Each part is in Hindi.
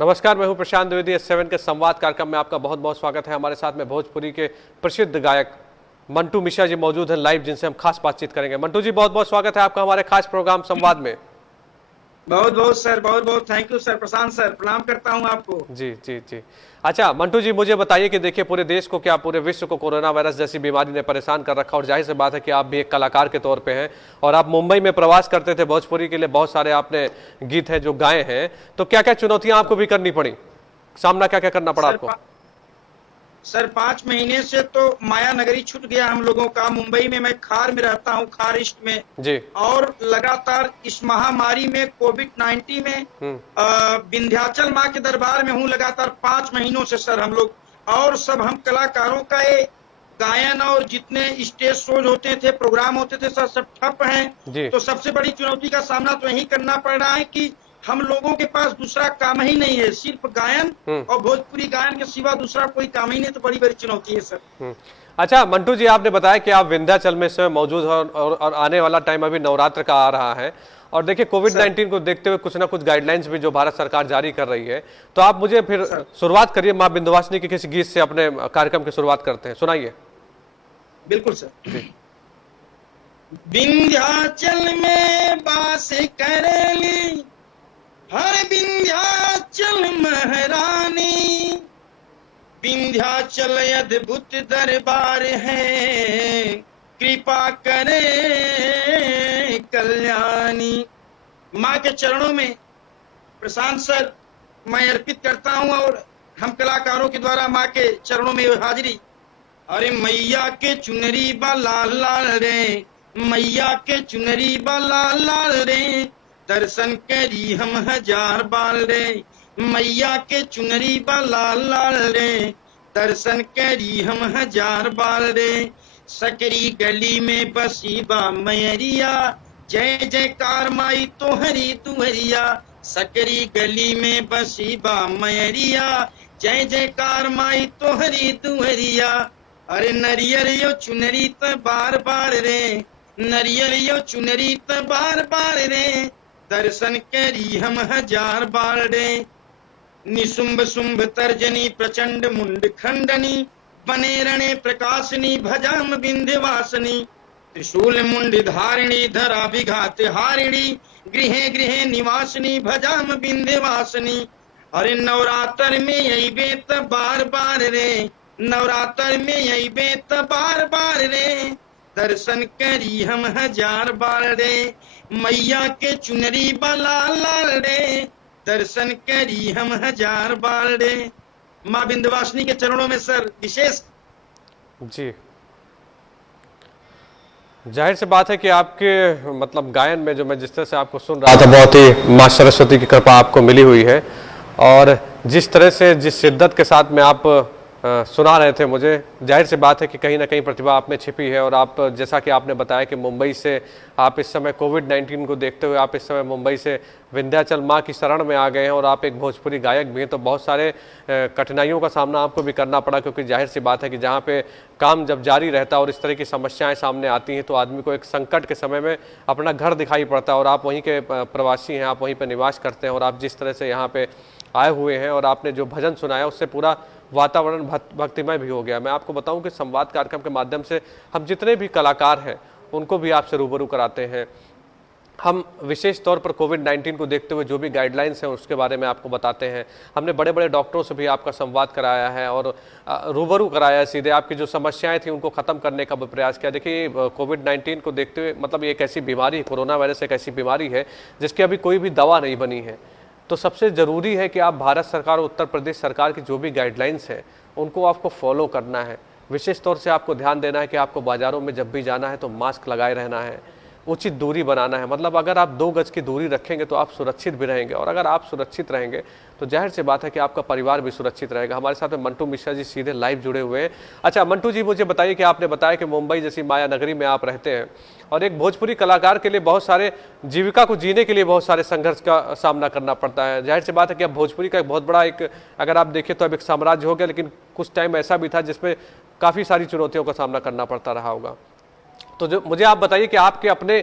नमस्कार, मैं हूं प्रशांत द्विवेदी। S7 के संवाद कार्यक्रम में आपका बहुत बहुत स्वागत है। हमारे साथ में भोजपुरी के प्रसिद्ध गायक मंटू मिश्रा जी मौजूद हैं लाइव, जिनसे हम खास बातचीत करेंगे। मंटू जी, बहुत बहुत स्वागत है आपका हमारे खास प्रोग्राम संवाद में। बहुत बहुत सर, बहुत बहुत thank you sir. Prashant sir, प्रणाम करता हूं आपको। जी जी जी। अच्छा मंटू जी, मुझे बताइए कि देखिए, पूरे देश को, क्या पूरे विश्व को कोरोना वायरस जैसी बीमारी ने परेशान कर रखा, और जाहिर सी बात है कि आप भी एक कलाकार के तौर पे हैं और आप मुंबई में प्रवास करते थे भोजपुरी के लिए। बहुत सारे आपने गीत हैं जो गाए हैं, तो क्या क्या चुनौतियां आपको भी करनी पड़ी, सामना क्या क्या करना पड़ा सर, आपको? सर 5 महीने से तो माया नगरी छूट गया हम लोगों का। मुंबई में मैं खार में रहता हूं, खार ईस्ट में। जी। और लगातार इस महामारी में, कोविड-19 में विंध्याचल माँ के दरबार में हूं लगातार 5 महीनों से सर। हम लोग और सब हम कलाकारों का ये गायन और जितने स्टेज शोज होते थे, प्रोग्राम होते थे सर, सब ठप हैं। तो सबसे बड़ी चुनौती का सामना तो यही करना पड़ रहा है कि हम लोगों के पास दूसरा काम ही नहीं है, सिर्फ गायन और भोजपुरी गायन के सिवा दूसरा कोई काम ही नहीं। तो बड़ी बड़ी चुनौती है सर। अच्छा मंटू जी, आपने बताया कि आप विंध्याचल में से मौजूद हैं और आने वाला टाइम अभी नवरात्र का आ रहा है, और देखिए कोविड-19 को देखते हुए कुछ ना कुछ गाइडलाइंस भी जो भारत सरकार जारी कर रही है। तो आप मुझे फिर शुरुआत करिए, माँ विंध्यवासिनी के किसी गीत से अपने कार्यक्रम की शुरुआत करते हैं, सुनाइए। बिल्कुल सर। विंध्याचल में बास करेली हर विंध्याचल महारानी, विंध्याचल अद्भुत दरबार है, कृपा करे कल्याणी। माँ के चरणों में प्रशांत सर मैं अर्पित करता हूँ, और हम कलाकारों के द्वारा माँ के चरणों में हाजिरी। अरे मैया के चुनरी बा लाल लाल रे, मैया के चुनरी बा लाल लाल रे, दर्शन करी हम हजार बार रे। मैया के चुनरी बा लाल लाल रे, दर्शन करी हम हजार बार रे। सकरी गली में बसी बा मैरिया, जय जयकार माई तोहरी तुहरिया। सकरी गली में बसी बा मैरिया, जय जयकार माई तोहरी तुहरिया। अरे नरियर यो चुनरी त बार बार रे, नरियर यो चुनरी त बार बार रे, दर्शन करी हम हजार बार रे। निशुंभ शुंभ तर्जनी प्रचंड मुंड खंडनी, बने रणे प्रकाशनी भजाम विंध्यवासिनी। त्रिशूल मुंड धारिणी धरा विघात हारिणी, गृहे गृहे निवासिनी भजाम विंध्यवासिनी। अरे नवरात्र में यही बेत बार बार रे, नवरात्र में यही बेत बार बार रे, दर्शन करी हम हजार बार रे। मैया के चुनरी बा लाल लाल रे, दर्शन करी हम हजार बार रे। माँ विंध्यवासिनी के चरणों में सर विशेष। जी, जाहिर सी बात है कि आपके मतलब गायन में जो मैं जिस तरह से आपको सुन रहा था, बहुत ही माँ सरस्वती की कृपा आपको मिली हुई है, और जिस तरह से, जिस शिद्दत के साथ में आप सुना रहे थे मुझे, जाहिर सी बात है कि कहीं ना कहीं प्रतिभा आप में छिपी है। और आप, जैसा कि आपने बताया कि मुंबई से आप इस समय कोविड-19 को देखते हुए आप इस समय मुंबई से विंध्याचल माँ की शरण में आ गए हैं, और आप एक भोजपुरी गायक भी हैं, तो बहुत सारे कठिनाइयों का सामना आपको भी करना पड़ा, क्योंकि जाहिर सी बात है कि जहाँ पे काम जब जारी रहता है और इस तरह की समस्याएं सामने आती हैं, तो आदमी को एक संकट के समय में अपना घर दिखाई पड़ता है। और आप वहीं के प्रवासी हैं, आप वहीं पर निवास करते हैं, और आप जिस तरह से यहाँ पे आए हुए हैं और आपने जो भजन सुनाया, उससे पूरा वातावरण भक्तिमय भी हो गया। मैं आपको बताऊं कि संवाद कार्यक्रम के माध्यम से हम जितने भी कलाकार हैं उनको भी आपसे रूबरू कराते हैं। हम विशेष तौर पर कोविड-19 को देखते हुए जो भी गाइडलाइंस हैं उसके बारे में आपको बताते हैं। हमने बड़े बड़े डॉक्टरों से भी आपका संवाद कराया है और रूबरू कराया है, सीधे आपकी जो समस्याएं थी उनको ख़त्म करने का भी प्रयास किया। देखिए कोविड-19 को देखते हुए, मतलब ये एक ऐसी बीमारी, कोरोना वायरस एक ऐसी बीमारी है जिसकी अभी कोई भी दवा नहीं बनी है। तो सबसे ज़रूरी है कि आप भारत सरकार और उत्तर प्रदेश सरकार की जो भी गाइडलाइंस हैं उनको आपको फॉलो करना है। विशेष तौर से आपको ध्यान देना है कि आपको बाज़ारों में जब भी जाना है तो मास्क लगाए रहना है, उचित दूरी बनाना है। मतलब अगर आप 2 गज की दूरी रखेंगे तो आप सुरक्षित भी रहेंगे, और अगर आप सुरक्षित रहेंगे तो जाहिर सी बात है कि आपका परिवार भी सुरक्षित रहेगा। हमारे साथ में मंटू मिश्रा जी सीधे लाइव जुड़े हुए हैं। अच्छा मंटू जी, मुझे बताइए कि आपने बताया कि मुंबई जैसी माया नगरी में आप रहते हैं, और एक भोजपुरी कलाकार के लिए बहुत सारे जीविका को जीने के लिए बहुत सारे संघर्ष का सामना करना पड़ता है। जाहिर सी बात है कि अब भोजपुरी का एक बहुत बड़ा, एक अगर आप देखें तो अब एक साम्राज्य हो गया, लेकिन कुछ टाइम ऐसा भी था जिसमें काफ़ी सारी चुनौतियों का सामना करना पड़ता रहा होगा। तो जो मुझे आप बताइए कि आपके अपने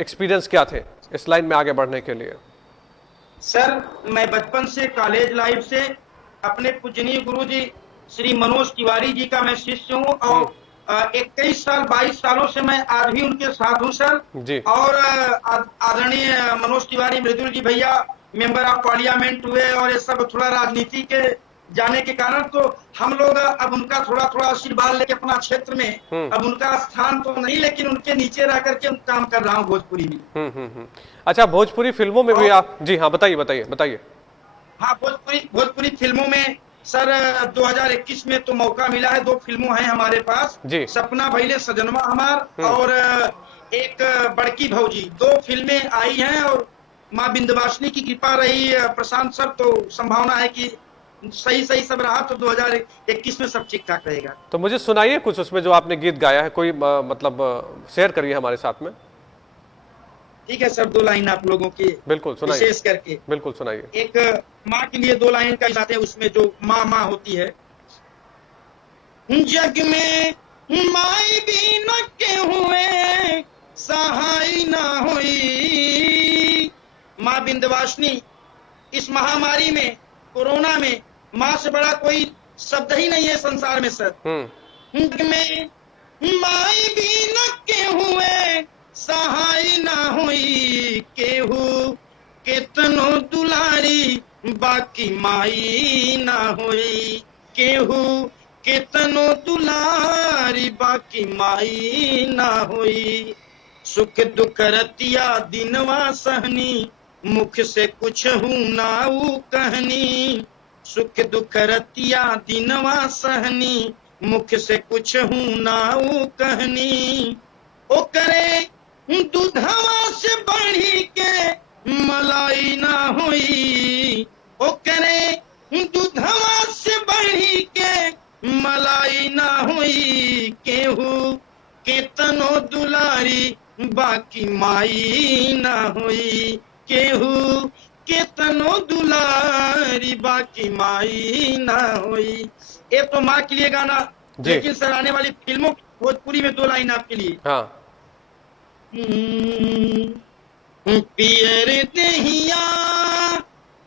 एक्सपीरियंस क्या थे इस लाइन में आगे बढ़ने के लिए? सर, मैं बचपन से कॉलेज लाइफ से अपने पूजनीय गुरु जी श्री मनोज तिवारी जी का मैं शिष्य हूँ हम्म। और 21 साल 22 सालों से मैं आज भी उनके साथ हूँ सर। जी। और आदरणीय मनोज तिवारी मृदुल जी भैया मेंबर ऑफ पार्लियामेंट हुए और ये सब थोड़ा राजनीति के जाने के कारण तो हम लोग अब उनका थोड़ा थोड़ा आशीर्वाद लेके अपना क्षेत्र में, अब उनका स्थान तो नहीं लेकिन उनके नीचे रह करके काम कर रहा हूँ भोजपुरी में। अच्छा, भोजपुरी फिल्मों में भी और आप, जी हाँ, बताइए बताइए बताइए। हाँ, भोजपुरी फिल्मों में सर 2021 में तो मौका मिला है। 2 फिल्मों हैं हमारे पास, जी। सपना भइले सजनवा हमार और एक बड़की भौजी। 2 फिल्में आई हैं और माँ विंध्यवासिनी की कृपा रही प्रशांत सर, तो संभावना है कि सही सही सब रहा तो 2021 में सब ठीक ठाक रहेगा। तो मुझे सुनाइए कुछ उसमें जो आपने गीत गाया है, कोई मतलब शेयर करिए हमारे साथ में। ठीक है सर, 2 लाइन आप लोगों की बिल्कुल सुनाइए, विशेष करके। बिल्कुल सुनाइए। एक माँ के लिए 2 लाइन का गाते हैं, उसमें जो माँ माँ होती है। जग में माई भी न के हुए सहाय ना हुई। माँ विंध्यवासिनी इस महामारी में, कोरोना में माँ से बड़ा कोई शब्द ही नहीं है संसार में सर। जग में माई भी न के हुए सहाय ना हुई, केहू केतनो दुलारी बाकी माई ना हुई, केहू केतनो दुलारी बाकी माई ना हुई। सुख दुख रतिया दिनवा सहनी, मुख से कुछ हूँ नाऊ कहनी। सुख दुख रतिया दिनवा सहनी, मुख से कुछ हूँ नाऊ कहनी। ओ करे दूधवा से बढ़ी के मलाई ना हुई, ओ करे दूधवा से बढ़ी के मलाई ना हुई, केहू केतनो दुलारी बाकी माई ना हुई, केहू केतनो दुलारी बाकी माई ना हुई। ये तो माँ के लिए गाना, लेकिन सर आने वाली फिल्मों भोजपुरी में 2 लाइन आपके लिए। हाँ। पियर दहिया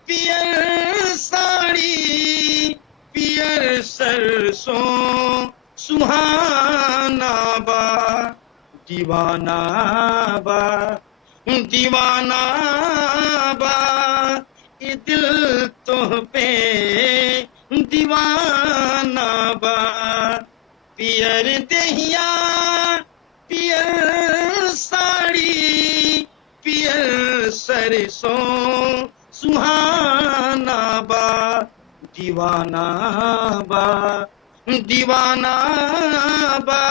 पियर साड़ी, पियर सरसों सुहाना बा, दीवाना बा दीवाना बा, ये दिल तो पे दीवाना बा। पियर दहिया पियर साड़ी, पियर सरसों सुहाना बा, दीवाना बा दीवाना बा,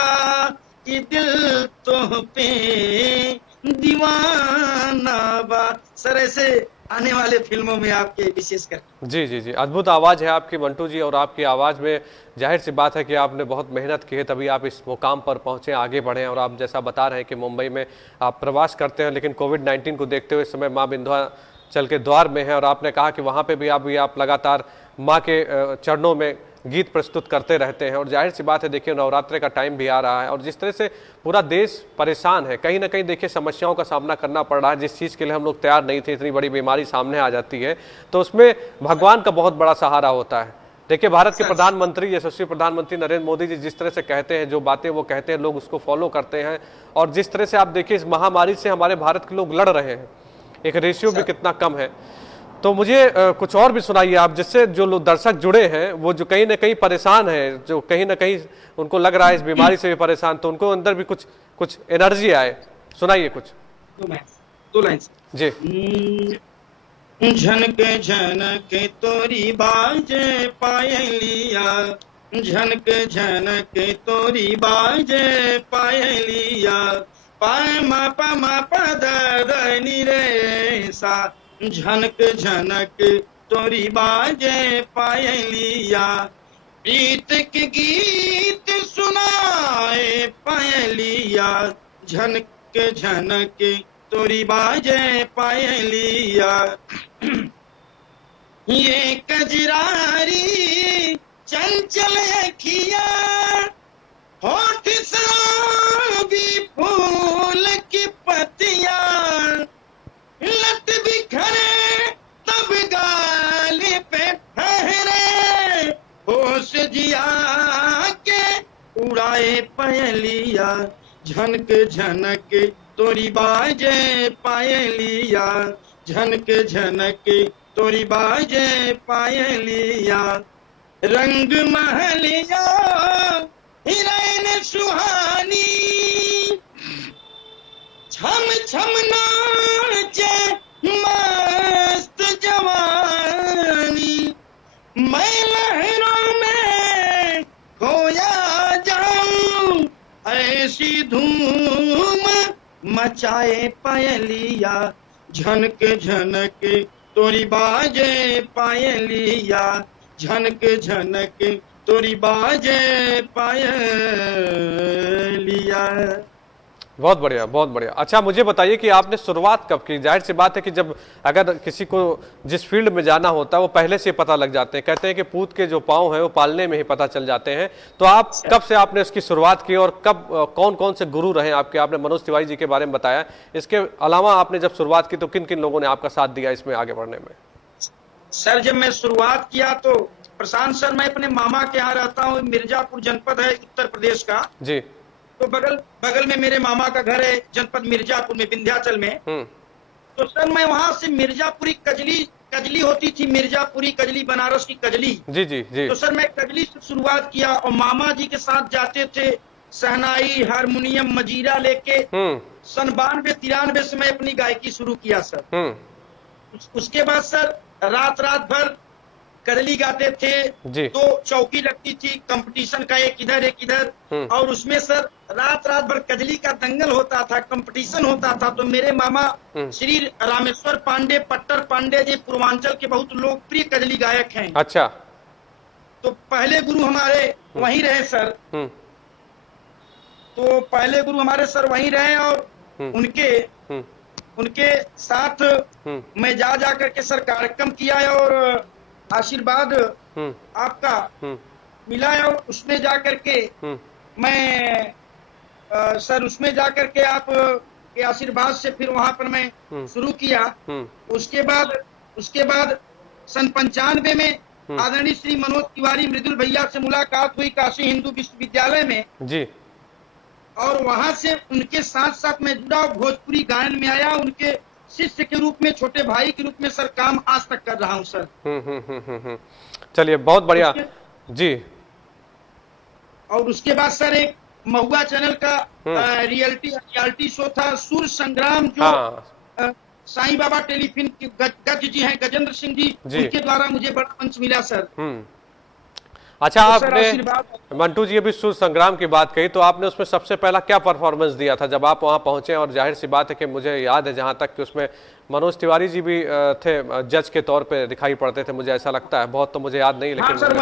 ये दिल तो पे दीवाना बा। सर ऐसे आने वाले फिल्मों में आपके विशेष कर। जी जी जी, अद्भुत आवाज़ है आपकी मंटू जी, और आपकी आवाज़ में जाहिर सी बात है कि आपने बहुत मेहनत की है तभी आप इस मुकाम पर पहुंचे, आगे बढ़े। और आप जैसा बता रहे हैं कि मुंबई में आप प्रवास करते हैं, लेकिन कोविड-19 को देखते हुए इस समय माँ विंध्याचल के द्वार में है, और आपने कहा कि वहाँ पर भी आप लगातार माँ के चरणों में गीत प्रस्तुत करते रहते हैं। और जाहिर सी बात है, देखिए नवरात्रि का टाइम भी आ रहा है और जिस तरह से पूरा देश परेशान है, कहीं ना कहीं देखिए समस्याओं का सामना करना पड़ रहा है, जिस चीज़ के लिए हम लोग तैयार नहीं थे, इतनी बड़ी बीमारी सामने आ जाती है, तो उसमें भगवान का बहुत बड़ा सहारा होता है। देखिए भारत के प्रधानमंत्री, यशस्वी प्रधानमंत्री नरेंद्र मोदी जी जिस तरह से कहते हैं, जो बातें वो कहते हैं, लोग उसको फॉलो करते हैं। और जिस तरह से आप देखिए इस महामारी से हमारे भारत के लोग लड़ रहे हैं, एक रेशियो भी कितना कम है। तो मुझे कुछ और भी सुनाइए आप, जिससे जो लोग दर्शक जुड़े हैं वो जो कहीं ना कहीं परेशान है, जो कहीं ना कहीं उनको लग रहा है इस बीमारी से भी परेशान, तो उनको अंदर भी कुछ एनर्जी आए। सुनाइए कुछ। 2 लाइन जी। झनक झनक तोरी बाजे पायलिया, झनक झनक तोरी बाजे पायलिया, पाय मा पा द नी रे सा। झनक झनक तोरी बाजे पायलिया, प्रीत के गीत सुनाए पायलिया, झनक झनक तोरी बाजे पायलिया। ये कजरारी चंचल अखिया, होठ शराबी फूल की पत्तियां, लट बिखरे तो पायलिया, झनक झनक तोरी बाजे पायलिया, झनक झनक तोरी बाजे पायलिया। रंग महलिया हिरैन सुहानी, छम छम नाचे मस्त जवानी। मैं लहरों में खोया जाऊं, ऐसी धूम मचाए पायलिया, झनक झनक तोरी बाजे पायलिया, झनक झनक तोरी बाजे पायलिया। बहुत बढ़िया, बहुत बढ़िया। अच्छा, मुझे बताइए कि आपने शुरुआत कब की? जाहिर सी बात है कि जब अगर किसी को जिस फील्ड में जाना होता है वो पहले से पता लग जाते हैं। कहते हैं कि पूत के जो पाँव हैं वो पालने में ही पता चल जाते हैं। तो आप कब से आपने इसकी शुरुआत की और कब कौन कौन से गुरु रहे आपके? आपने मनोज तिवारी जी के बारे में बताया, इसके अलावा आपने जब शुरुआत की तो किन किन लोगों ने आपका साथ दिया इसमें आगे बढ़ने में? सर, जब मैं शुरुआत किया तो प्रशांत सर, मैं अपने मामा के यहाँ रहता हूँ, मिर्जापुर जनपद है उत्तर प्रदेश का। जी। तो बगल में मेरे मामा का घर है, जनपद मिर्जापुर में, विंध्याचल में। तो सर मैं वहां से मिर्जापुरी कजली होती थी, मिर्जापुरी कजली, बनारस की कजली। जी जी जी। तो सर मैं कजली से शुरुआत किया और मामा जी के साथ जाते थे, शहनाई, हारमोनियम, मजीरा लेके। सन 92-93 से मैं अपनी गायकी शुरू किया सर। उसके बाद सर रात भर कजली गाते थे। जी। तो चौकी लगती थी कंपटीशन का, एक इधर, और उसमें सर रात भर कजली का दंगल होता था, कंपटीशन होता था। तो मेरे मामा श्री रामेश्वर पांडे, पट्टर पांडे जी पूर्वांचल के बहुत लोकप्रिय कजली गायक हैं। अच्छा। तो पहले गुरु हमारे वहीं रहे सर। तो पहले गुरु हमारे सर वहीं रहे और उनके साथ मैं जा करके सर कार्यक्रम किया और आशीर्वाद आपका मिला। और उसमें जा करके मैं सर उसमें जा करके आप के आशीर्वाद से फिर वहां पर मैं शुरू किया। उसके बाद सन 95 में आदरणीय श्री मनोज तिवारी मृदुल भैया से मुलाकात हुई काशी हिंदू विश्वविद्यालय में जी। और वहां से उनके साथ साथ मैं जुड़ा, भोजपुरी गायन में आया, उनके शिष्य के रूप में, छोटे भाई के रूप में सर काम आज तक कर रहा हूं सर। चलिए, बहुत बढ़िया जी। और उसके बाद सर एक महुआ चैनल का रियलिटी शो था, सूर्य संग्राम, जो साईं बाबा टेलीफिल्म के गज जी हैं, गजेंद्र सिंह जी, उनके द्वारा मुझे बड़ा मंच मिला सर। अच्छा, आपने मंटू जी अभी सूर्य संग्राम की बात कही, तो आपने उसमें सबसे पहला क्या परफॉर्मेंस दिया था जब आप वहां पहुंचे? और जाहिर सी बात है कि मुझे याद है जहां तक कि उसमें मनोज तिवारी जी भी थे, जज के तौर पे दिखाई पड़ते थे, मुझे ऐसा लगता है। बहुत तो मुझे याद नहीं, लेकिन सर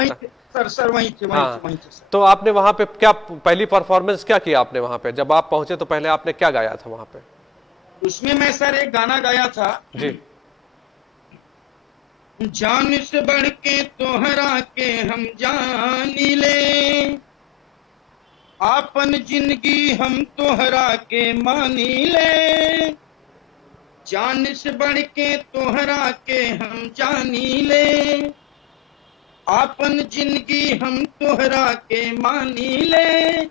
वहीं थे। हाँ। तो आपने वहां पे क्या पहली परफॉर्मेंस क्या किया आपने वहां पे? जब आप पहुंचे तो पहले आपने क्या गाया था वहां पे? उसमें मैं सर एक गाना गाया था जी। जान से बढ़ के तोहरा के हम जान ले, आपन जिंदगी हम तोहरा के मानी ले। जान से बढ़ के तोहरा के हम जानी ले, आपन जिंदगी हम तोहरा के मानी ले।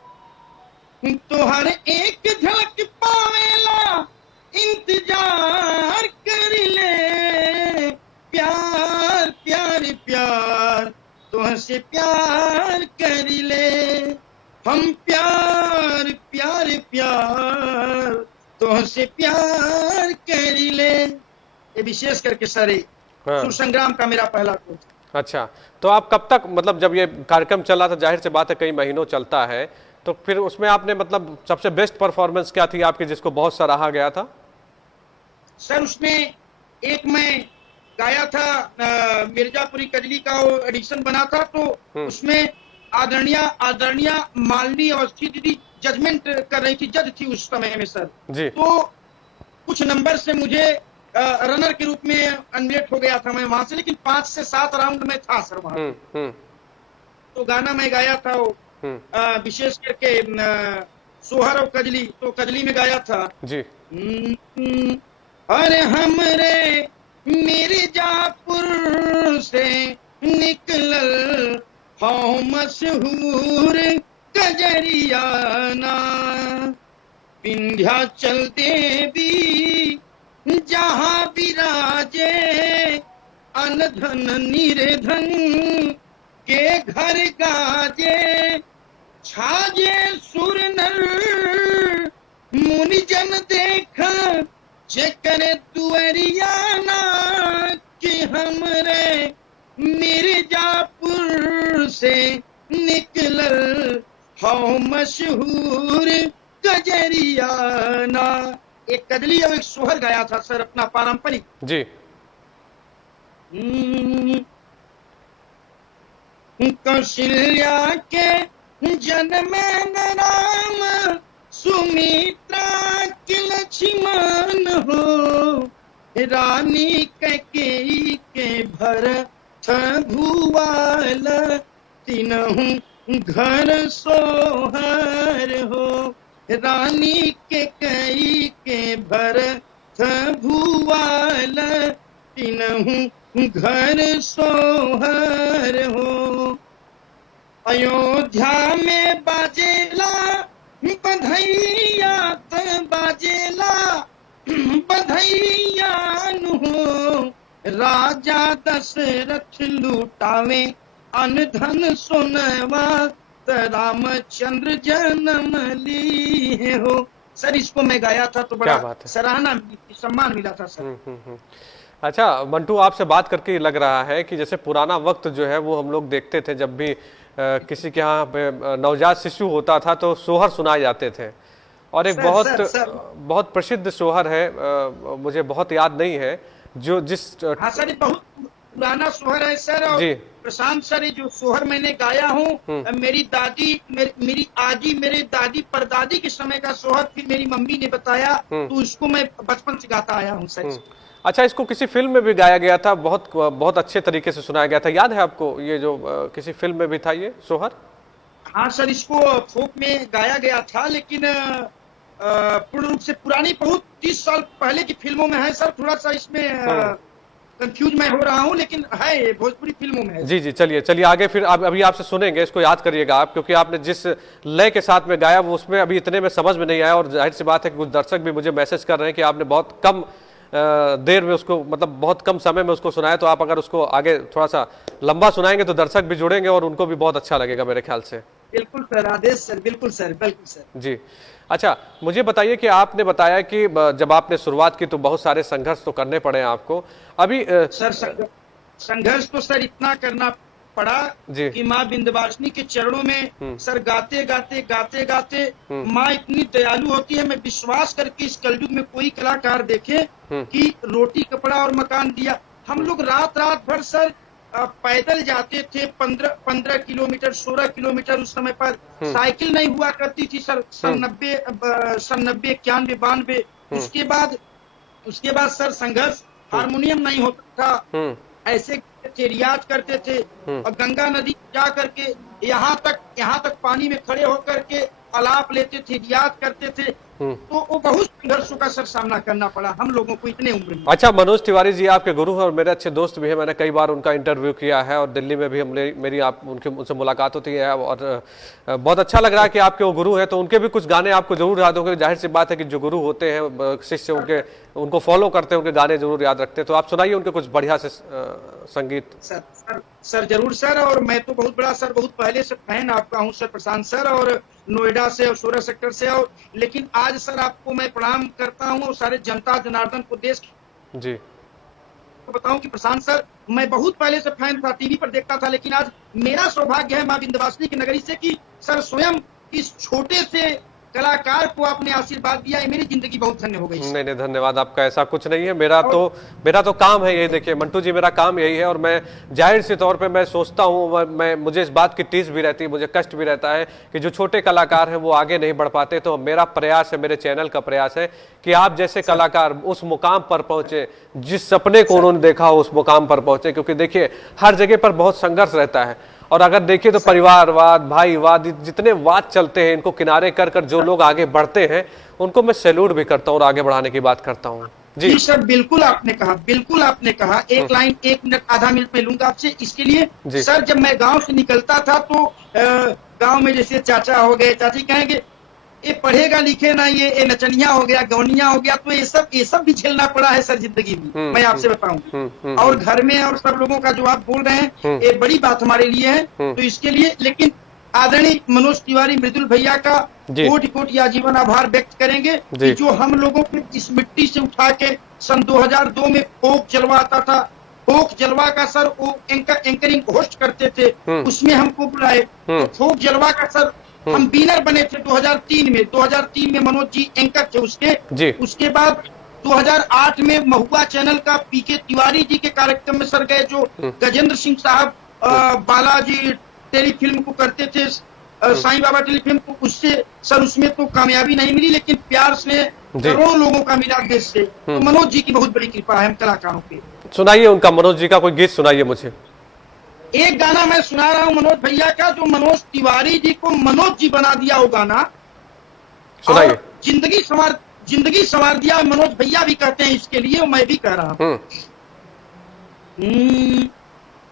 तोहर एक झलक पावेला इंतजार कर ले, प्यार प्यार प्यार तुहसे प्यार कर ले, हम प्यार प्यार प्यार तुहसे प्यार कर ले। ये विशेष करके सर सूर्य संग्राम का मेरा पहला कोच। अच्छा, तो आप कब तक, मतलब जब ये कार्यक्रम चल रहा था, जाहिर सी बात है कई महीनों चलता है, तो फिर उसमें आपने मतलब सबसे बेस्ट परफॉर्मेंस क्या थी आपकी जिसको बहुत सराहा गया था? सर उसमें एक मैं गाया था मिर्जापुरी कजली का एडिशन बना था, तो उसमें आदरणीय मालिनी अवस्थी दीदी जजमेंट कर रही थी, जज थी उस समय में सर जी। तो कुछ नंबर से मुझे रनर के रूप में अनम्यूट हो गया था मैं वहां से, लेकिन 5 से 7 राउंड में था सर वहां। तो गाना मैं गाया था वो विशेष करके सोहर और कजली, तो कजली में गाया था जी। अरे हमरे मिर्जापुर से निकलल हो मशहूर कजरिया, आना, विंध्याचल देवी जहाँ विराजे, अनधन निर्धन के घर गाजे, छाजे सुर नर मुनि जन देख, जेकर दुअरियाना कि हमरे मिर्जापुर से निकलल हौ मशहूर कजरियाना। एक कजली और एक सोहर गाया था सर अपना पारंपरिक। जी। कौशल्या के जन्म राम, सुमित्रा के लक्ष्मण हो, रानी कैकेयी के भरत भुआल, तीनों घर सोहर हो, रानी कैकेयी के भरत भुआल, तीनों घर सोहर हो। अयोध्या में बाजेला बधैया, बाजेला बधैया हो, राजा दशरथ लुटावे अनधन सोनवा, रामचंद्र जन्म लिए हो। सर इसको मैं गाया था तो बड़ा सराहना सम्मान मिला था सर। अच्छा मंटू, आपसे बात करके लग रहा है कि जैसे पुराना वक्त जो है वो हम लोग देखते थे, जब भी किसी के यहाँ पे नवजात शिशु होता था तो सोहर सुनाए जाते थे, और एक बहुत प्रसिद्ध सोहर है, मुझे बहुत याद नहीं है जो जिस। हाँ सर, बहुत पुराना सोहर है सर। और प्रशांत सर, जो सोहर मैंने गाया हूँ, मेरी दादी, मेरी आजी, मेरे दादी परदादी के समय का सोहर फिर मेरी मम्मी ने बताया, तो उसको मैं बचपन से गाता आया हूँ सर। अच्छा, इसको किसी फिल्म में भी गाया गया था, बहुत अच्छे तरीके से सुनाया गया था, याद है आपको ये जो किसी फिल्म में भी था ये सोहर? हाँ सर, इसको फोक में गाया गया था, लेकिन पूर्ण रूप से पुरानी बहुत 30 साल पहले की फिल्मों में है सर। थोड़ा सा इसमें कंफ्यूज मैं हो रहा हूँ, लेकिन है भोजपुरी फिल्मों में है। जी जी, चलिए आगे फिर अभी आपसे सुनेंगे, इसको याद करिएगा आप, क्योंकि आपने जिस लय के साथ में गाया वो उसमें अभी इतने में समझ में नहीं आया, और जाहिर सी बात है कि कुछ दर्शक भी मुझे मैसेज कर रहे हैं कि आपने बहुत कम देर में उसको, मतलब बहुत कम समय में उसको सुनाया, तो आप अगर उसको आगे थोड़ा सा लंबा सुनाएंगे तो दर्शक भी जुड़ेंगे और उनको भी बहुत अच्छा लगेगा मेरे ख्याल से। बिल्कुल सर, आदेश सर, बिल्कुल सर, बिल्कुल सर। जी। अच्छा, मुझे बताइए कि आपने बताया कि जब आपने शुरुआत की तो बहुत सारे संघर्ष तो करने पड़े आपको। अभी सर संघर्ष तो सर इतना करना पड़ा कि माँ विंध्यवासिनी के चरणों में सर गाते गाते माँ इतनी दयालु होती है। मैं विश्वास करके इस कलयुग में कोई कलाकार देखे कि रोटी कपड़ा और मकान दिया। हम लोग रात भर सर पैदल जाते थे, 15 किलोमीटर 16 किलोमीटर। उस समय पर साइकिल नहीं हुआ करती थी सर, 90 91 92। उसके बाद सर संघर्ष, हारमोनियम नहीं होता था, ऐसे रियाज करते थे और गंगा नदी जा करके यहाँ तक पानी में खड़े होकर के आलाप लेते थे, रियाज करते थे। तो वो बहुत संघर्षों का सर सामना करना पड़ा हम लोगों को इतने उम्र में। अच्छा, मनोज तिवारी जी आपके गुरु हैं और मेरे अच्छे दोस्त भी हैं, मैंने कई बार उनका इंटरव्यू किया है और दिल्ली में भी मेरी उनसे मुलाकात होती है, और बहुत अच्छा लग रहा है कि आपके वो गुरु हैं। तो उनके भी कुछ गाने आपको जरूर याद होंगे, जाहिर सी बात है कि जो गुरु होते हैं शिष्य उनको फॉलो करते हैं, उनके गाने जरूर याद रखते हैं। तो आप सुनाइए उनके कुछ बढ़िया से संगीत। सर जरूर सर, और मैं तो बहुत बड़ा सर, बहुत पहले से फैन आपका हूँ सर प्रशांत सर, और नोएडा से और 16 सेक्टर से। और लेकिन आज सर आपको मैं प्रणाम करता हूँ और सारे जनता जनार्दन को देश जी बताऊं कि प्रशांत सर मैं बहुत पहले से फैन था, टीवी पर देखता था, लेकिन आज मेरा सौभाग्य है माँ विंध्यवासिनी की नगरी से कि सर स्वयं इस छोटे से कलाकार को आपने आशीर्वाद दिया है। मेरी जिंदगी बहुत धन्य हो गई। नहीं धन्यवाद आपका, ऐसा कुछ नहीं है। मेरा तो काम है यही। देखिए मंटू जी, मेरा काम यही है, और मैं जाहिर से तौर पे मैं सोचता हूँ, मुझे इस बात की टीस भी रहती है, मुझे कष्ट भी रहता है कि जो छोटे कलाकार हैं वो आगे नहीं बढ़ पाते। तो मेरा प्रयास है, मेरे चैनल का प्रयास है कि आप जैसे कलाकार उस मुकाम पर पहुंचे, जिस सपने को उन्होंने देखा हो उस मुकाम पर पहुंचे। क्योंकि देखिए हर जगह पर बहुत संघर्ष रहता है, और अगर देखिए तो परिवारवाद, भाईवाद, जितने वाद चलते हैं, इनको किनारे कर जो लोग आगे बढ़ते हैं उनको मैं सैल्यूट भी करता हूँ और आगे बढ़ाने की बात करता हूँ। जी सर, बिल्कुल आपने कहा, बिल्कुल आपने कहा। एक लाइन, 1 मिनट आधा मिनट में लूंगा आपसे इसके लिए। सर, जब मैं गांव से निकलता था तो गांव में जैसे चाचा हो गए, चाची कहेंगे ये पढ़ेगा लिखे ना, ये नचनिया हो गया, गौनिया हो गया, तो ये सब भी झेलना पड़ा है सर जिंदगी में, मैं आपसे बताऊं। और घर में और सब लोगों का जो आप बोल रहे हैं, ये बड़ी बात हमारे लिए है। तो इसके लिए लेकिन आदरणीय मनोज तिवारी मृदुल भैया का कोटि कोटि आजीवन आभार व्यक्त करेंगे कि जो हम लोगों को इस मिट्टी से उठा के सन 2002 में फोक जलवा आता था, फोक जलवा का सर वो एंकरिंग होस्ट करते थे, उसमें हमको बुलाए। फोक जलवा का सर हम विनर बने थे 2003 में। 2003 में मनोज जी एंकर थे उसके बाद 2008 में महुआ चैनल का पीके तिवारी जी के कार्यक्रम में सर गए, जो गजेंद्र सिंह साहब बालाजी टेलीफिल्म को करते थे, साईं बाबा टेलीफिल्म को, उससे सर उसमें तो कामयाबी नहीं मिली, लेकिन प्यार से करोड़ों लोगों का मिला देश से। तो मनोज जी की बहुत बड़ी कृपा है हम कलाकारों पे। सुनाइए उनका, मनोज जी का कोई गीत सुनाइए मुझे। एक गाना मैं सुना रहा हूँ मनोज भैया का, जो मनोज तिवारी जी को मनोज जी बना दिया वो गाना, सुनाइए। जिंदगी संवार दिया मनोज भैया भी कहते हैं इसके लिए, मैं भी कह रहा हूँ।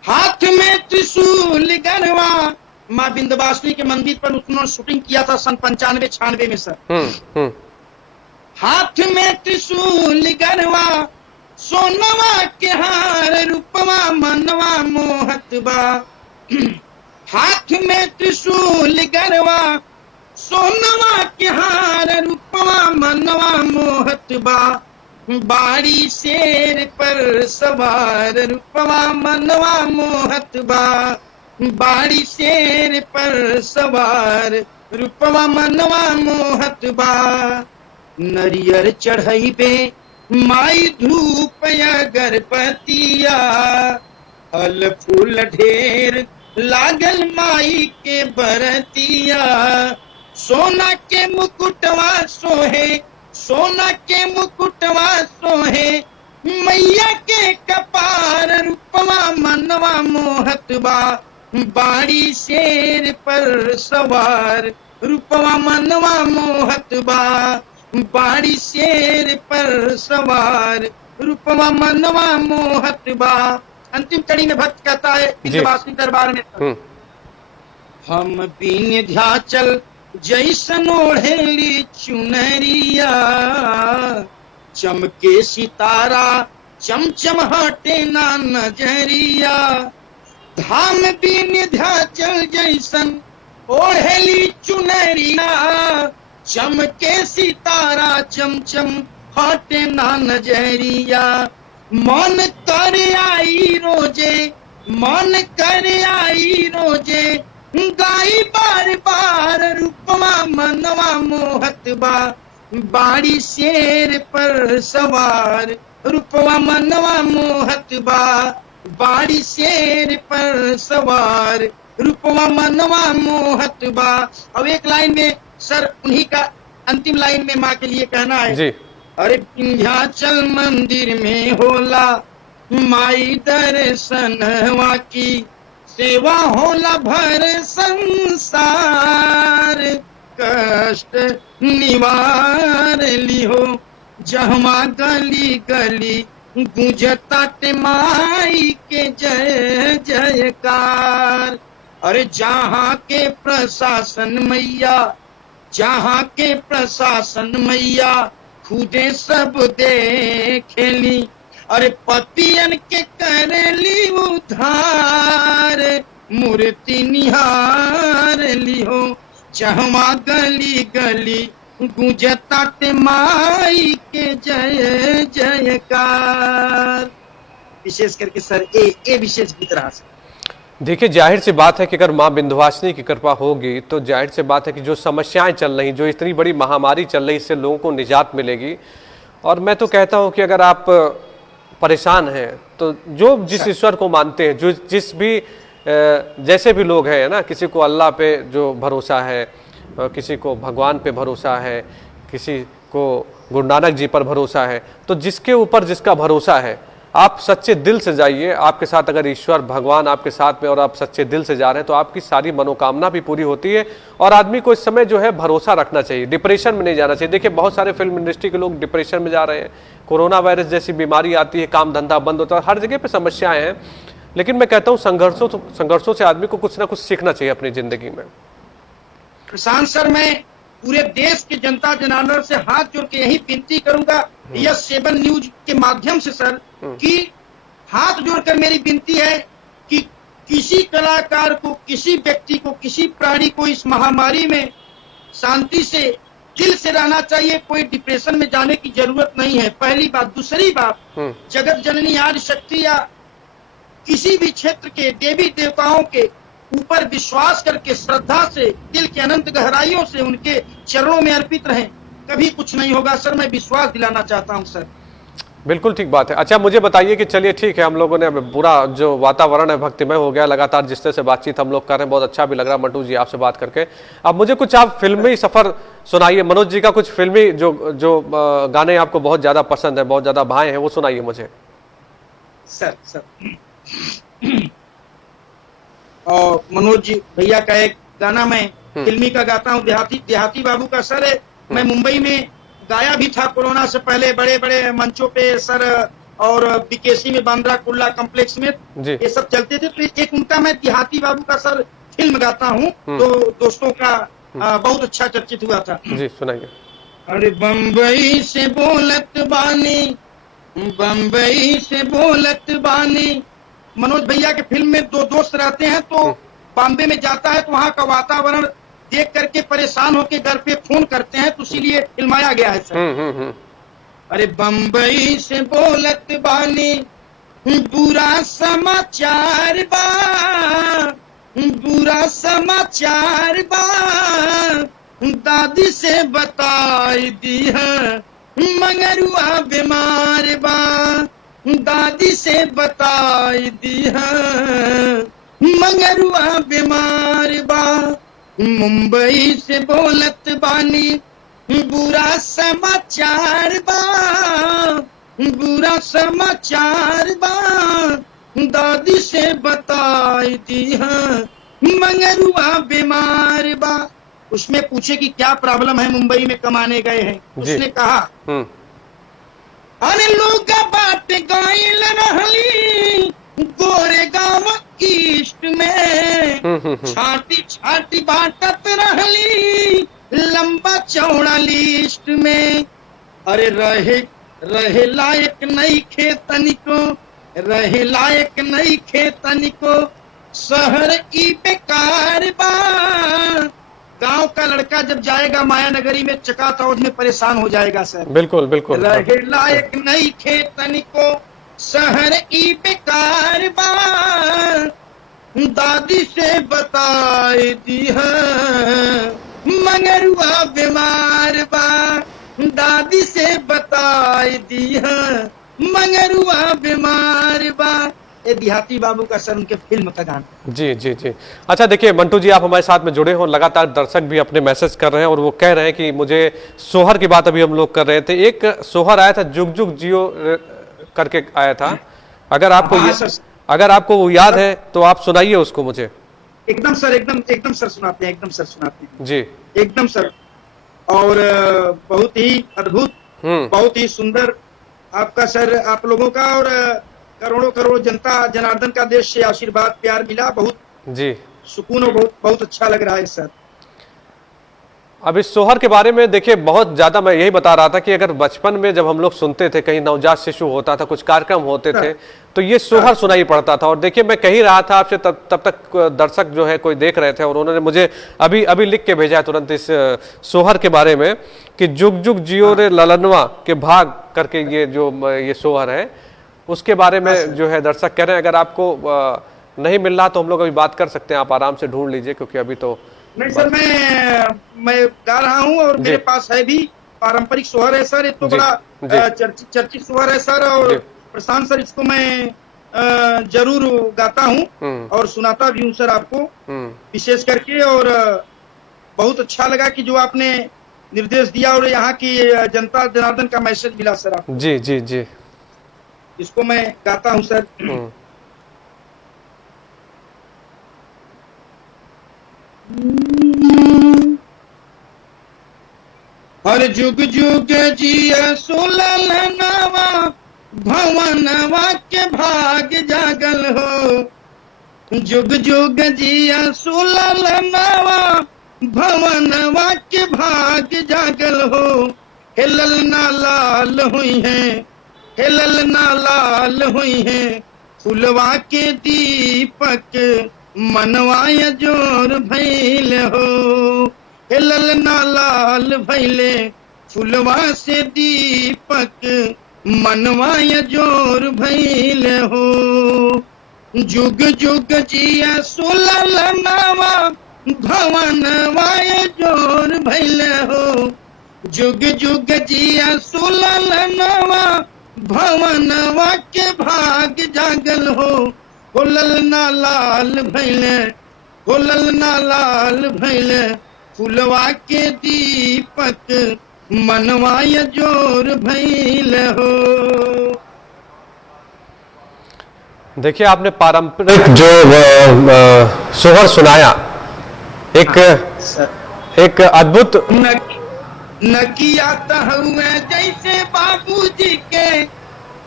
हाथ में त्रिशूल गरवा, माँ विंध्यवासिनी के मंदिर पर उन्होंने शूटिंग किया था सन 95-96 में सर। हाथ में त्रिशूल गरवा, सोनवा के हार, रूपवा मनवा मोहत बा। हाथ में त्रिशूल गरवा, सोनवा के हार, रूपवा मनवा मोहत बा। बाड़ी शेर पर सवार, रूपवा मनवा मोहत बा। बाड़ी शेर पर सवार, रूपवा मनवा मोहत बा। नरियर चढ़ई पे माई धूप अगरबत्तिया, फल फूल ढेर लागल माई के बरतिया। सोना के मुकुटवा सोहे, सोना के मुकुटवा सोहे, मैया के कपार, रूपवा मनवा मोहत बा। बाड़ी शेर पर सवार, रूपवा मनवा मोहत बा। बाड़ी शेर पर सवार, रूपवा मनवा मोहत बा। अंतिम कड़ी में भक्त कहता है विंध्यवासिनी दरबार में, हम विंध्याचल जैसन ओढ़ेली चुनरिया, चमके सितारा चमचम हटे ना नजरिया। धाम विंध्याचल जैसन ओढ़ेली चुनरिया, चमके सितारा चमचम हटे ना नजरिया। मन कर आई रोजे, मन कर आई रोजे, गाई बार बार, रूपवा मनवा मोहत बा। बाड़ी शेर पर सवार, रूपवा मनवा मोहत बा। बाड़ी शेर पर सवार, रूपवा मनवा मोहत बा। अब एक लाइन में सर उन्हीं का अंतिम लाइन में माँ के लिए कहना है जी। अरे विंध्याचल मंदिर में होला माई दर्शनवा की, सेवा होला भर संसार। कष्ट निवार लिहो जहमा गली गली, गुंजतात माई के जय जयकार। अरे जहाँ के प्रशासन मैया, जहाँ के प्रशासन मैया, खुदे सब देखेली। अरे पतियन के करली उधार, मूर्ति निहार लिहो जहमा गली गली, गुंजतात माई के जय जयकार। विशेष करके सर ए विशेष गीत रहा सर। देखिए जाहिर सी बात है कि अगर माँ विंध्यवासिनी की कृपा होगी तो जाहिर सी बात है कि जो समस्याएं चल रही, जो इतनी बड़ी महामारी चल रही, इससे लोगों को निजात मिलेगी। और मैं तो कहता हूं कि अगर आप परेशान हैं तो जो जिस ईश्वर को मानते हैं, जो जिस भी जैसे भी लोग हैं ना, किसी को अल्लाह पे जो भरोसा है, किसी को भगवान पे भरोसा है, किसी को गुरु नानक जी पर भरोसा है, तो जिसके ऊपर जिसका भरोसा है आप सच्चे दिल से जाइए। आपके साथ अगर ईश्वर भगवान आपके साथ में और आप सच्चे दिल से जा रहे हैं तो आपकी सारी मनोकामना भी पूरी होती है। और आदमी को इस समय जो है भरोसा रखना चाहिए, डिप्रेशन में नहीं जाना चाहिए। देखिए बहुत सारे फिल्म इंडस्ट्री के लोग डिप्रेशन में जा रहे हैं, कोरोना वायरस जैसी बीमारी आती है, काम धंधा बंद होता है, हर जगह पे समस्याएं हैं। लेकिन मैं कहता हूँ संघर्षों से आदमी को कुछ ना कुछ सीखना चाहिए अपनी जिंदगी में। प्रशांत सर, मैं पूरे देश के जनता जनार्दन से हाथ जोड़ के यही विनती करूंगा, यह 7 न्यूज के माध्यम से सर, कि हाथ जोड़कर मेरी विनती है कि किसी कलाकार को, किसी व्यक्ति को, किसी प्राणी को इस महामारी में शांति से, दिल से रहना चाहिए। कोई डिप्रेशन में जाने की जरूरत नहीं है, पहली बात। दूसरी बात, जगत जननी आदि शक्ति या किसी भी क्षेत्र के देवी देवताओं के ऊपर विश्वास करके, श्रद्धा से, दिल के अनंत गहराइयों से उनके चरणों में अर्पित रहें, कभी कुछ नहीं होगा सर। मैं विश्वास दिलाना चाहता हूं सर। बिल्कुल ठीक बात है। अच्छा, मुझे बताइए कि चलिए ठीक है, हम लोगों ने अब पूरा जो वातावरण है भक्तिमय हो गया, लगातार जिस तरह से बातचीत हम लोग कर रहे हैं, बहुत अच्छा भी लग रहा है मंटू जी आपसे बात करके। अब मुझे कुछ आप फिल्मी सफर सुनाइए, मनोज जी का कुछ फिल्मी जो गाने आपको बहुत ज्यादा पसंद है, बहुत ज्यादा भाए हैं, वो सुनाइए मुझे। सर और मनोज जी भैया का एक गाना मैं फिल्मी का गाता हूँ, देहाती बाबू का सर है। मैं मुंबई में गाया भी था कोरोना से पहले, बड़े बड़े मंचों पे सर, और बीकेसी में, बांद्रा कुर्ला कॉम्प्लेक्स में ये सब चलते थे। तो एक उनका मैं देहाती बाबू का सर फिल्म गाता हूँ, तो दोस्तों का बहुत अच्छा चर्चित हुआ था। जी सुनाइए। अरे बम्बई से बोलत बानी, बम्बई से बोलत बानी। मनोज भैया के फिल्म में 2 दोस्त रहते हैं, तो बॉम्बे में जाता है तो वहाँ का वातावरण देख करके परेशान होकर घर पे फोन करते हैं, तो इसीलिए फिल्माया गया है सर। अरे बम्बई से बोलत बानी, बुरा समाचार बा, बुरा समाचार बा, दादी से बताई दी है, मंगरुआ बीमार बा, दादी से बताई दी है, मंगरुआ बीमार बा। मुंबई से बोलत बानी, बुरा समाचार बा, बुरा समाचार बा, दादी से बताई दी है, मंगरुआ बीमार बा। उसमें पूछे कि क्या प्रॉब्लम है, मुंबई में कमाने गए हैं। उसने कहा, अरे लोग बात गाइल रहली गोरे गांव ईस्ट में, छाटी छाटी बाटत रहली लंबा चौड़ा लिस्ट में। अरे रहे लायक नहीं खेतनी को, रहे लायक नहीं खेतनी को, शहर की बेकार बा। गांव का लड़का जब जाएगा माया नगरी में, चकाचौंध में परेशान हो जाएगा सर। बिल्कुल बिल्कुल। रहे लायक नहीं खेतनी को, शहर की बेकार बा, दादी से बताई दी है, मंगरुआ बीमार बा, दादी से बताई दी है, मंगरुआ बीमार बा। ये देहाती बाबू का सर, उनके फिल्म का गाना। जी जी जी। अच्छा देखिए मंटू जी, आप हमारे साथ में जुड़े हो, लगातार दर्शक भी अपने मैसेज कर रहे हैं और वो कह रहे हैं कि मुझे सोहर की बात अभी हम लोग कर रहे थे, एक सोहर आया था जुग जुग जियो करके आया था, अगर आपको वो याद है तो आप सुनाइए उसको मुझे। एकदम सर, एकदम सर सुनाते हैं, एकदम सर सुनाते हैं जी, एकदम सर। और बहुत ही अद्भुत, बहुत ही सुंदर आपका सर, आप लोगों का और करोड़ों करोड़ जनता जनार्दन का देश से आशीर्वाद प्यार मिला, बहुत जी सुकून और बहुत अच्छा लग रहा है सर। अब इस सोहर के बारे में देखिए, बहुत ज्यादा मैं यही बता रहा था कि अगर बचपन में जब हम लोग सुनते थे, कहीं नवजात शिशु होता था, कुछ कार्यक्रम होते थे, तो ये सोहर सुनाई पड़ता था। और देखिए मैं कही रहा था आपसे, तब तक दर्शक जो है कोई देख रहे थे और उन्होंने मुझे अभी लिख के भेजा है तुरंत इस सोहर के बारे में कि जुग जुग जियो रे ललनवा के भाग करके ये सोहर है, उसके बारे में जो है दर्शक कह रहे हैं। अगर आपको नहीं मिल रहा तो हम लोग अभी बात कर सकते हैं, आप आराम से ढूंढ लीजिए, क्योंकि अभी तो नहीं सर, मैं गा रहा हूँ और मेरे पास है भी पारंपरिक सोहर है सर, एक तो बड़ा चर्चित सोहर है सर। और प्रशांत सर, इसको मैं जरूर गाता हूँ और सुनाता भी हूँ सर आपको विशेष करके। और बहुत अच्छा लगा कि जो आपने निर्देश दिया और यहाँ की जनता जनार्दन का मैसेज मिला सर आपको। जी जी जी, इसको मैं गाता हूँ सर। और जुग जुग जिया सुललनवा भवनवा के भाग जागल हो। जुग जुग जिया सुललनवा भवनवा के भाग जागल हो। हिलल ना लाल हुई है, हिलल ना लाल हुई है, फुलवा के दीपक मनवाय जोर भैल हो। हिलल ना लाल भैले फुलवा से दीपक मनवाय जोर भैल हो। जुग जुग जिया सुललनवा भवनवाय जोर भैल हो। जुग जुग जिया सुललनवा भवनवा के भाग जागल हो। होलल ना लाल भैले, होलल ना लाल भैले, फुलवा के दीपक मनवाय जोर भैल हो। देखिए, आपने पारंपरिक जो सोहर सुनाया, एक अद्भुत नकियात हुए जैसे बाबूजी के,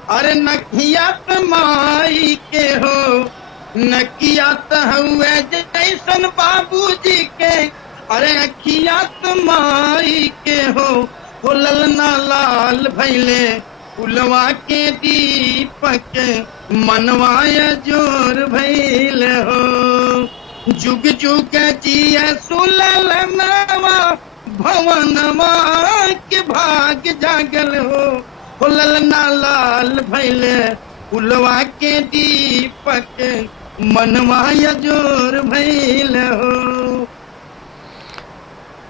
अरे नकियात माई के हो। नकियात हुए जैसन बाबूजी के, अरे अखियात माई के हो। होलल ना लाल भैले फुलवा के दीपक मनवाय जोर भैल हो। जुग जुग जिया सुललनवा भवनवा के भाग जागल हो। होलल ना लाल भैले फुलवा के दीपक मनवाय जोर भैल हो।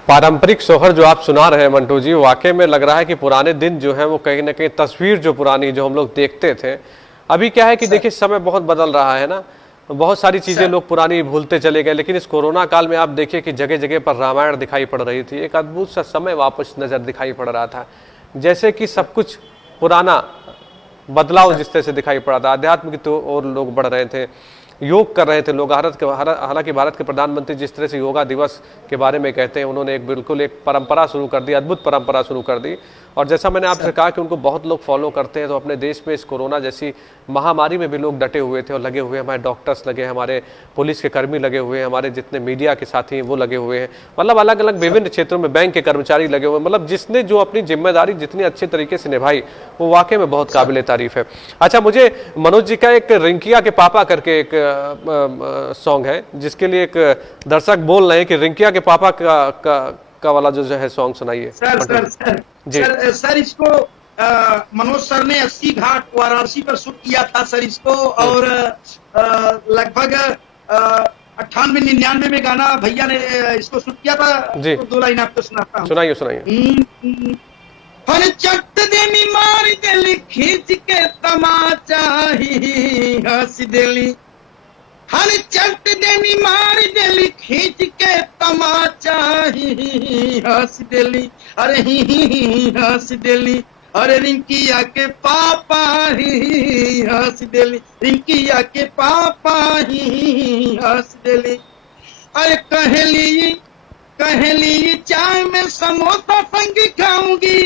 पारंपरिक सोहर जो आप सुना रहे हैं मंटू जी, वाकई में लग रहा है कि पुराने दिन जो है वो कहीं ना कहीं तस्वीर जो पुरानी जो हम लोग देखते थे, अभी क्या है कि देखिए समय बहुत बदल रहा है ना, बहुत सारी चीजें लोग पुरानी भूलते चले गए। लेकिन इस कोरोना काल में आप देखिए कि जगह जगह पर रामायण दिखाई पड़ रही थी, एक अद्भुत सा समय वापस नजर दिखाई पड़ रहा था, जैसे कि सब कुछ पुराना बदलाव जिस तरह से दिखाई पड़ा था। अध्यात्म की तो और लोग बढ़ रहे थे, योग कर रहे थे लोग। हालांकि भारत के प्रधानमंत्री जिस तरह से योगा दिवस के बारे में कहते हैं, उन्होंने बिल्कुल एक परंपरा शुरू कर दी, अद्भुत परंपरा शुरू कर दी। और जैसा मैंने आपसे कहा कि उनको बहुत लोग फॉलो करते हैं, तो अपने देश में इस कोरोना जैसी महामारी में भी लोग डटे हुए थे और लगे हुए हैं। हमारे डॉक्टर्स लगे, हमारे पुलिस के कर्मी लगे हुए हैं, हमारे जितने मीडिया के साथी हैं वो लगे हुए हैं, मतलब अलग अलग विभिन्न क्षेत्रों में बैंक के कर्मचारी लगे हुए हैं। मतलब जिसने जो अपनी जिम्मेदारी जितनी अच्छे तरीके से निभाई, वो वाकई में बहुत काबिल तारीफ है। अच्छा, मुझे मनोज जी का एक रिंकिया के पापा करके एक सॉन्ग है, जिसके लिए एक दर्शक बोल रहे हैं कि रिंकिया के पापा का वाला जो है सॉन्ग सुनाइए। सर इसको मनोज सर ने 80 घाट वाराणसी पर शूट किया था सर इसको, और लगभग 98-99 में गाना भैया ने इसको शूट किया था जी। तो 2 लाइन आपको सुनाता हूँ। सुनाइए सुनाइए। हर चट देनी मार देली खींच के तमाचा ही हंस देली। हर चट देनी मार देली खींच के तमाचा ही हंस देली। अरे ही हंस देली। अरे रिंकिया के पापा ही हंस देली। रिंकिया के पापा ही हंस देली। अरे कहली चाय में समोसा संग खाऊंगी।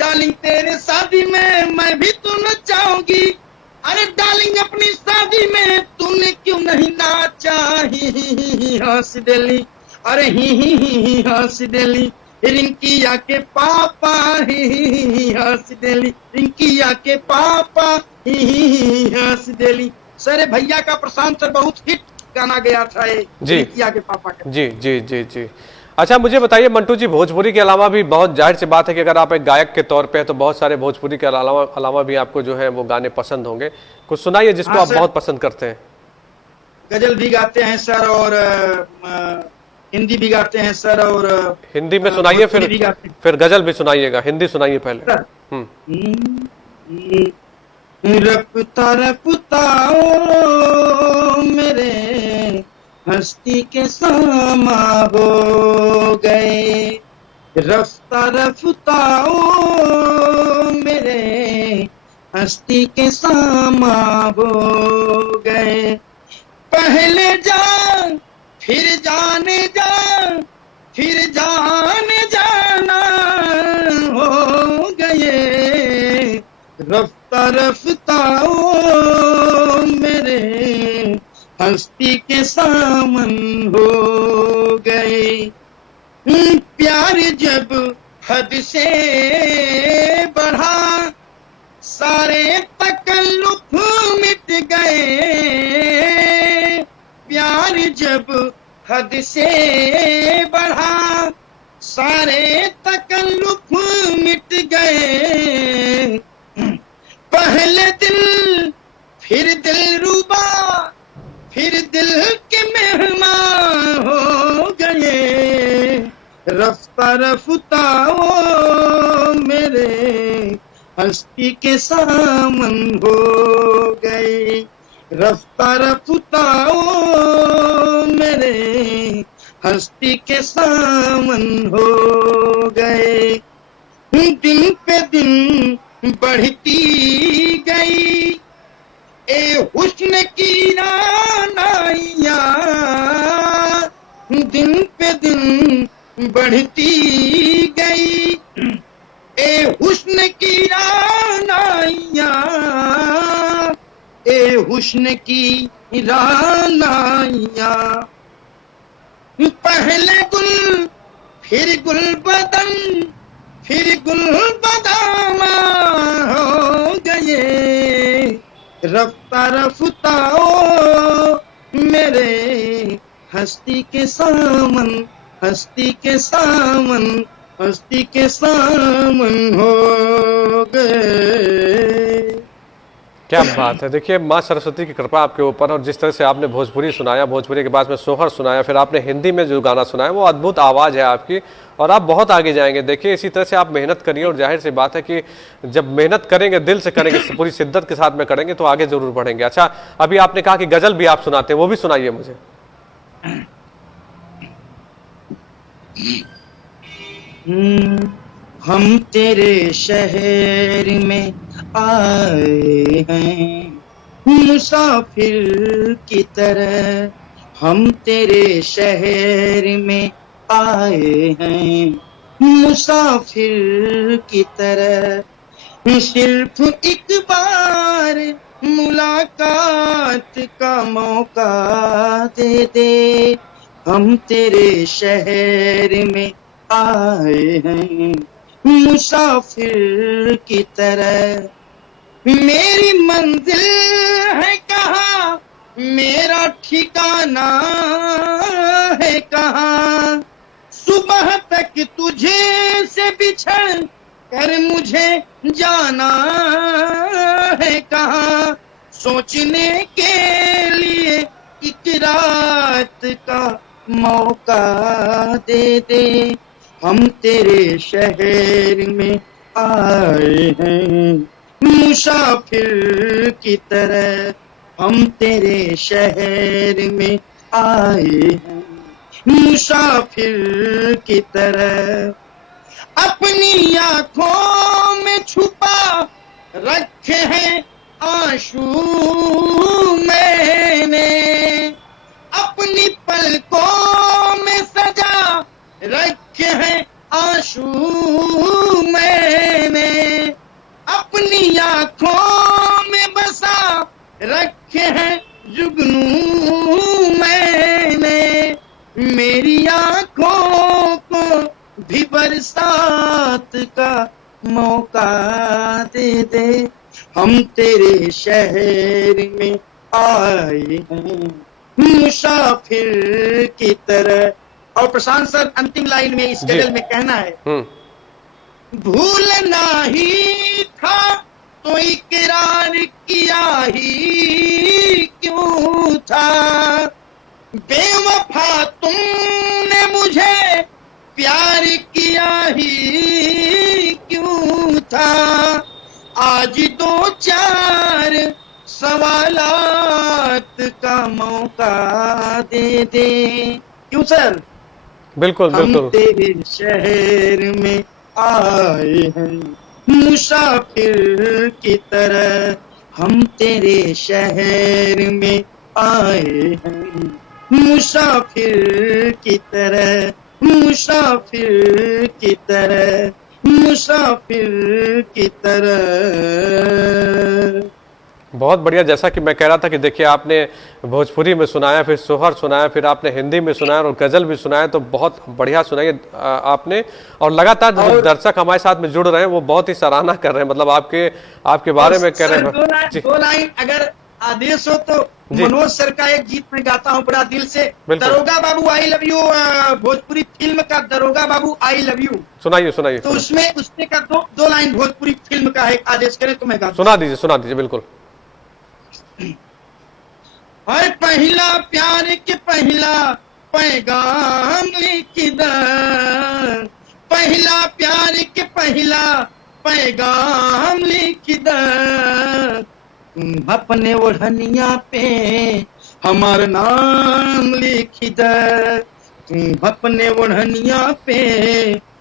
डार्लिंग तेरे शादी में मैं भी तू नचाऊंगी। अरे डार्लिंग अपनी शादी में तूने क्यों नहीं नाचा ही हंस देली। अरे ही हंस देली। रिंकिया के पापा ही हंस देली। रिंकिया के पापा ही हंस देली। सर भैया का प्रशांत सर बहुत हिट गाना गया था ये रिंकिया के पापा का। जी जी जी जी। अच्छा, मुझे बताइए मंटू जी, भोजपुरी के अलावा भी बहुत जाहिर सी बात है कि अगर आप एक गायक के तौर पे हैं तो बहुत सारे भोजपुरी के अलावा भी आपको जो है वो गाने पसंद होंगे। कुछ सुनाइए जिसको आप बहुत पसंद करते हैं। गजल भी गाते हैं सर, और हिंदी भी गाते हैं सर, और हिंदी में सुनाइए, फिर गजल भी सुनाइएगा। हिंदी सुनाइए पहले। रफ्ता रफ्ताओ मेरे हस्ती के सामा हो गए। रफ्ता रफ्ताओ मेरे हस्ती के सामा हो गए। पहले जान फिर जाने जा, फिर जाने जाना रफ्ता रफ्ता ओ मेरे हस्ती के सामन हो गए। प्यार जब हद से बढ़ा सारे तकल्लुफ मिट गए। प्यार जब हद से बढ़ा सारे तकल्लुफ मिट गए। पहले दिल फिर दिलरुबा फिर दिल के मेहमान हो गए। रफ्ता रफ्ता ओ मेरे हस्ती के सामन हो गए। रफ्ता रफ्ता ओ मेरे हस्ती के सामन हो गए। दिन पे दिन बढ़ती गई ए हुस्न की रानाइया। दिन पे दिन बढ़ती गई ए हुस्न की रानाइया। ए हुस्न की रानाइया। पहले गुल फिर गुल बदन फिर गुल बदामा हो गए। रफ्ता रफ्ता ओ मेरे हस्ती के सामन हस्ती के सामन हस्ती के सामन हो गए। क्या बात है। देखिए माँ सरस्वती की कृपा आपके ऊपर, और जिस तरह से आपने भोजपुरी सुनाया, भोजपुरी के बाद में सोहर सुनाया, फिर आपने हिंदी में जो गाना सुनाया, वो अद्भुत आवाज़ है आपकी और आप बहुत आगे जाएंगे। देखिए इसी तरह से आप मेहनत करिए और जाहिर सी बात है कि जब मेहनत करेंगे, दिल से करेंगे, पूरी शिद्दत के साथ में करेंगे तो आगे जरूर बढ़ेंगे। अच्छा, अभी आपने कहा कि गजल भी आप सुनाते हैं, वो भी सुनाइए मुझे। हम तेरे शहर में आए हैं मुसाफिर की तरह। हम तेरे शहर में आए हैं मुसाफिर की तरह। सिर्फ एक बार मुलाकात का मौका दे दे। हम तेरे शहर में आए हैं मुसाफिर की तरह। मेरी मंजिल है कहाँ मेरा ठिकाना है कहाँ। सुबह तक तुझे से बिछड़ कर मुझे जाना है कहाँ। सोचने के लिए एक रात का मौका दे दे। हम तेरे शहर में आए हैं मुसाफिर की तरह। हम तेरे शहर में आए हैं मुसाफिर की तरह। अपनी आंखों में छुपा रखे हैं आंसू मैंने। अपनी पलकों में सजा रखे हैं आंसू मैंने। अपनी आंखों में बसा रखे हैं जुगनू मैंने। मेरी आंखों को भी बरसात का मौका दे दे। हम तेरे शहर में आए हैं मुसाफिर की तरह। और प्रशांत सर अंतिम लाइन में इस गजल में कहना है, भूलना ही था तो इकरार किया ही क्यों था। बेवफा तुमने मुझे प्यार किया ही क्यों था। आज दो चार सवालात का मौका दे दे। क्यों सर? बिल्कुल बिल्कुल। हम तेरे शहर में आए हैं मुसाफिर की तरह। हम तेरे शहर में आए हैं मुसाफिर की तरह। मुसाफिर की तरह। मुसाफिर की तरह। बहुत बढ़िया। जैसा कि मैं कह रहा था कि देखिए आपने भोजपुरी में सुनाया, फिर सोहर सुनाया, फिर आपने हिंदी में सुनाया और गजल भी सुनाया, तो बहुत बढ़िया सुनाई आपने। और लगातार जो दर्शक हमारे साथ में जुड़ रहे हैं वो बहुत ही सराहना कर रहे हैं, मतलब आपके बारे में कह रहे हैं। दो लाइन अगर आदेश हो तो मनोज सर का एक गीत में गाता हूँ बड़ा दिल से। Daroga Babu I love you, Bhojpuri film का Daroga Babu I love you. सुनाइए सुनाइए। तो उसमें का दो लाइन भोजपुरी फिल्म का है, आदेश करें तो मैं गाता। सुना दीजिए बिल्कुल। और पहला प्यार के पहला पैगाम लिख द, पहला प्यार के पहला पैगाम लिख द, अपने ओढ़निया पे हमार नाम लिख द, अपने ओढ़निया पे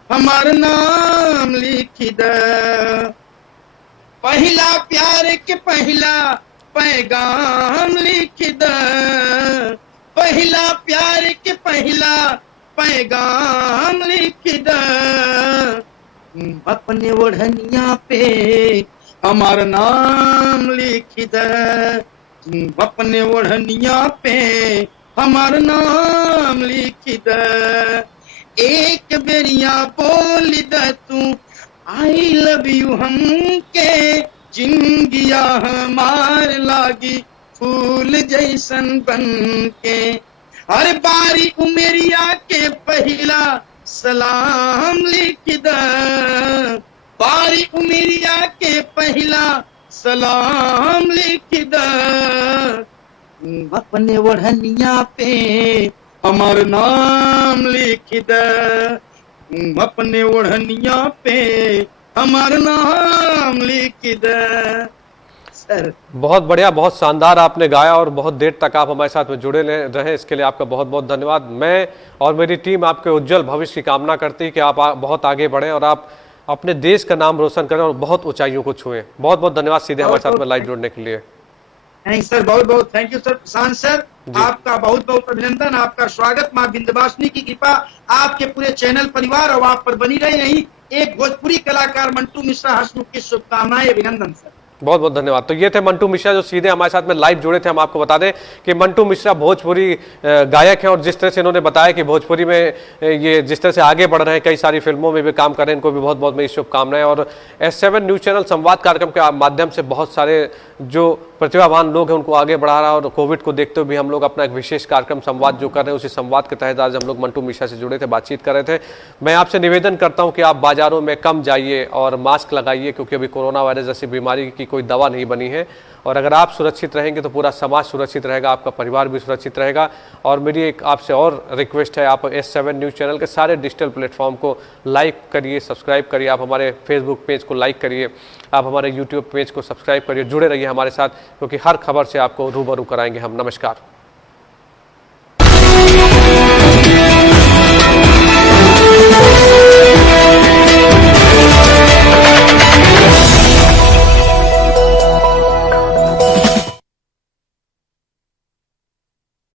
हमार नाम लिख द। पहला प्यार के पहला पैगाम लिख द, पहला प्यार के पहला पैगाम लिख द, अपने ओढ़निया पे हमार नाम लिख द, अपने ओढ़निया पे हमार नाम लिख द। एक बेरिया बोल द तू आई लव यू हमके, जिंदगिया हमार लागी फूल जैसन बन के। हर बारी उमेरिया के पहला सलाम लिख द, बारी उमेरिया के पहला सलाम लिख द, अपने ओढ़निया पे हमार नाम लिख द, अपने ओढ़निया पे हमारा नाम लिख दे। सर बहुत बढ़िया, बहुत शानदार आपने गाया और बहुत देर तक आप हमारे साथ में जुड़े रहे, इसके लिए आपका बहुत बहुत धन्यवाद। मैं और मेरी टीम आपके उज्जवल भविष्य की कामना करती है कि आप बहुत आगे बढ़ें और आप अपने देश का नाम रोशन करें और बहुत ऊंचाइयों को छुएं। बहुत बहुत धन्यवाद सीधे हमारे साथ में लाइव जुड़ने के लिए। थैंक सर, बहुत बहुत thank you sir. Prashant sir आपका बहुत बहुत अभिनंदन, आपका स्वागत। माँ विंध्यवासिनी की कृपा आपके पूरे चैनल परिवार और आप पर बनी रही। यही एक भोजपुरी कलाकार मंटू मिश्रा हंसमुख की शुभकामनाएं, अभिनंदन सर। बहुत बहुत धन्यवाद। तो ये थे मंटू मिश्रा जो सीधे हमारे साथ में लाइव जुड़े थे। हम आपको बता दें कि मंटू मिश्रा भोजपुरी गायक हैं और जिस तरह से इन्होंने बताया कि भोजपुरी में ये जिस तरह से आगे बढ़ रहे हैं, कई सारी फिल्मों में भी काम कर रहे हैं, इनको भी बहुत बहुत मेरी शुभकामनाएं। और S7 न्यूज़ चैनल संवाद कार्यक्रम के माध्यम से बहुत सारे जो प्रतिभावान लोग हैं उनको आगे बढ़ा रहा है और कोविड को देखते हुए भी हम लोग अपना एक विशेष कार्यक्रम संवाद जो कर रहे हैं, उसी संवाद के तहत आज हम लोग मंटू मिश्रा से जुड़े थे, बातचीत कर रहे थे। मैं आपसे निवेदन करता हूं कि आप बाजारों में कम जाइए और मास्क लगाइए, क्योंकि अभी कोरोना वायरस जैसी बीमारी की कोई दवा नहीं बनी है। और अगर आप सुरक्षित रहेंगे तो पूरा समाज सुरक्षित रहेगा, आपका परिवार भी सुरक्षित रहेगा। और मेरी एक आपसे और रिक्वेस्ट है, आप S7 न्यूज़ चैनल के सारे डिजिटल प्लेटफॉर्म को लाइक करिए, सब्सक्राइब करिए, आप हमारे फेसबुक पेज को लाइक करिए, आप हमारे यूट्यूब पेज को सब्सक्राइब करिए, जुड़े रहिए हमारे साथ, क्योंकि हर खबर से आपको रूबरू कराएंगे हम। नमस्कार।